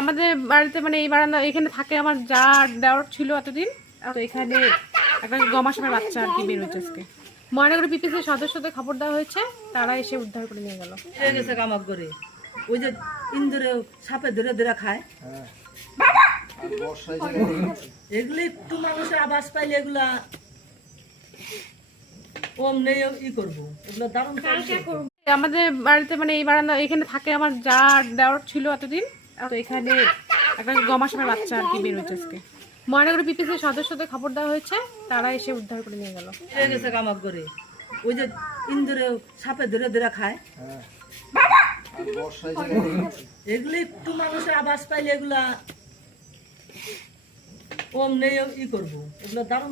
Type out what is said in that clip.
আমাদের বাড়িতে মানে এই বারান্দা এখানে থাকে আমার যা দেওয়ার ছিল এতদিন। তো এখানে একটা গমাসামের বাচ্চা আর কি বের হয়েছে আজকে। ময়নাগুড়ি পিপিসির সদস্যদের খবর দেওয়া হয়েছে, তারা এসে উদ্ধার করে নিয়ে গেল। গেছে কামাক করে ওই যে ইন্দুরে সাপে ধরে ধরে খায়, এগুলো একটু মানুষের আবাস পাইলে এগুলা অমনে ই করবো, এগুলো দারুণ। আমাদের বাড়িতে মানে এই বারান্দা এখানে থাকে আমার যা দেওয়ার ছিল এতদিন। তো এখানে একটা গমাসামের বাচ্চা আর কি বের হয়েছে আজকে। ময়নাগুড়ি পিপিসির সদস্যদের খবর দেওয়া হয়েছে, তারা এসে উদ্ধার করে নিয়ে গেল। গেছে কামাক করে ওই যে ইন্দুরে সাপে ধরে ধরে খায়, এগুলো একটু মানুষের আবাস পাইলে এগুলা অমনে ই করবো, এগুলো দারুণ।